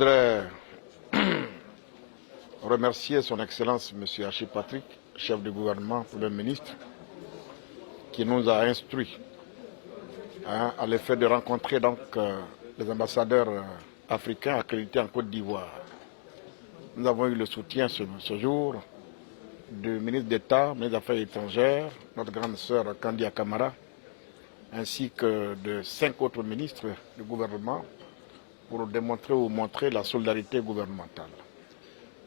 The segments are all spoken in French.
voudrais remercier son Excellence M. Hachi Patrick, chef du gouvernement, Premier ministre, qui nous a instruits à l'effet de rencontrer les ambassadeurs africains accrédités en Côte d'Ivoire. Nous avons eu le soutien ce jour du ministre d'État, ministre des Affaires étrangères, notre grande sœur Kandia Kamara, ainsi que de 5 autres ministres du gouvernement pour démontrer ou montrer la solidarité gouvernementale.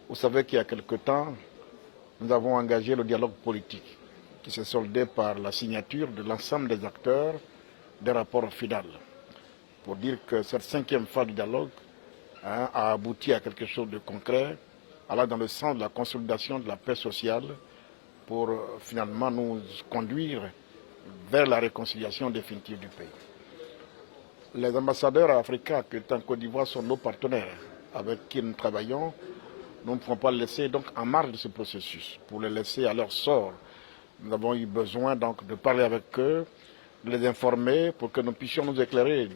Vous savez qu'il y a quelque temps, nous avons engagé le dialogue politique qui s'est soldé par la signature de l'ensemble des acteurs des rapports finaux. Pour dire que cette 5e phase du dialogue a abouti à quelque chose de concret, allant dans le sens de la consolidation de la paix sociale pour finalement nous conduire vers la réconciliation définitive du pays. Les ambassadeurs africains qui sont en Côte d'Ivoire sont nos partenaires avec qui nous travaillons. Nous ne pouvons pas les laisser donc en marge de ce processus, pour les laisser à leur sort. Nous avons eu besoin donc de parler avec eux, de les informer pour que nous puissions nous éclairer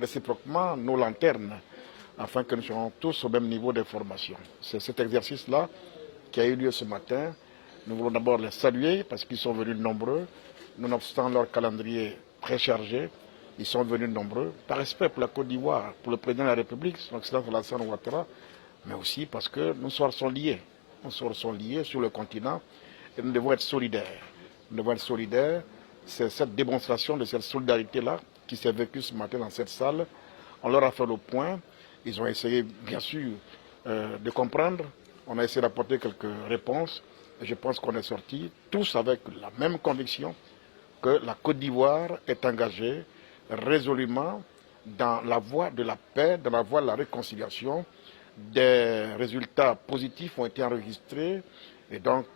réciproquement nos lanternes, afin que nous soyons tous au même niveau d'information. C'est cet exercice-là qui a eu lieu ce matin. Nous voulons d'abord les saluer parce qu'ils sont venus nombreux, nonobstant leur calendrier très chargé. Ils sont venus nombreux, par respect pour la Côte d'Ivoire, pour le président de la République, son Excellence Alassane Ouattara, mais aussi parce que nos sorts sont liés. Nos sorts sont liés sur le continent et nous devons être solidaires. Nous devons être solidaires. C'est cette démonstration de cette solidarité-là qui s'est vécue ce matin dans cette salle. On leur a fait le point. Ils ont essayé, bien sûr, de comprendre. On a essayé d'apporter quelques réponses. Et je pense qu'on est sortis tous avec la même conviction que la Côte d'Ivoire est engagée résolument dans la voie de la paix, dans la voie de la réconciliation. Des résultats positifs ont été enregistrés et donc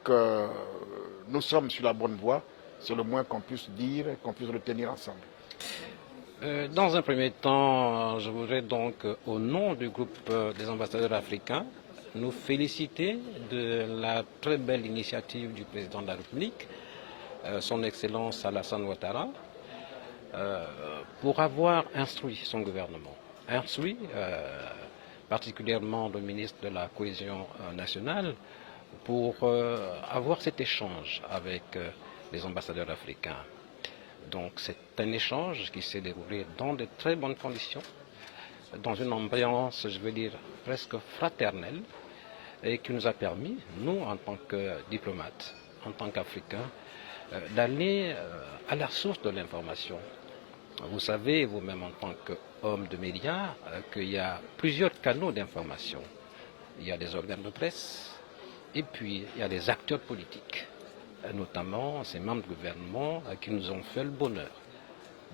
nous sommes sur la bonne voie. C'est le moins qu'on puisse dire et qu'on puisse retenir ensemble. Dans un premier temps, je voudrais donc, au nom du groupe des ambassadeurs africains, nous féliciter de la très belle initiative du président de la République, son Excellence Alassane Ouattara, pour avoir instruit son gouvernement, particulièrement le ministre de la Cohésion nationale, pour avoir cet échange avec les ambassadeurs africains. Donc c'est un échange qui s'est déroulé dans de très bonnes conditions, dans une ambiance, je veux dire, presque fraternelle, et qui nous a permis, nous, en tant que diplomates, en tant qu'Africains, d'aller à la source de l'information. Vous savez, vous-même en tant qu'homme de médias, qu'il y a plusieurs canaux d'information. Il y a des organes de presse, et puis il y a des acteurs politiques, notamment ces membres du gouvernement qui nous ont fait le bonheur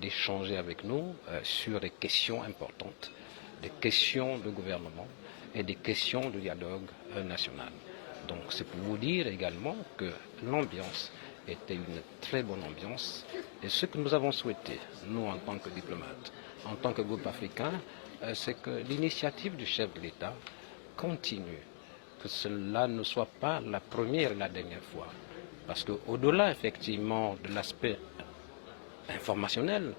d'échanger avec nous sur des questions importantes, des questions de gouvernement et des questions de dialogue national. Donc c'est pour vous dire également que l'ambiance était une très bonne ambiance. Et ce que nous avons souhaité, nous en tant que diplomates, en tant que groupe africain, c'est que l'initiative du chef de l'État continue, que cela ne soit pas la première et la dernière fois. Parce qu'au-delà effectivement de l'aspect informationnel,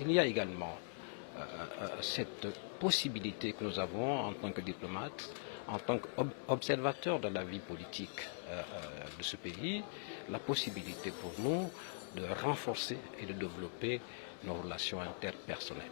il y a également cette possibilité que nous avons en tant que diplomates, en tant qu'observateurs de la vie politique de ce pays, la possibilité pour nous de renforcer et de développer nos relations interpersonnelles.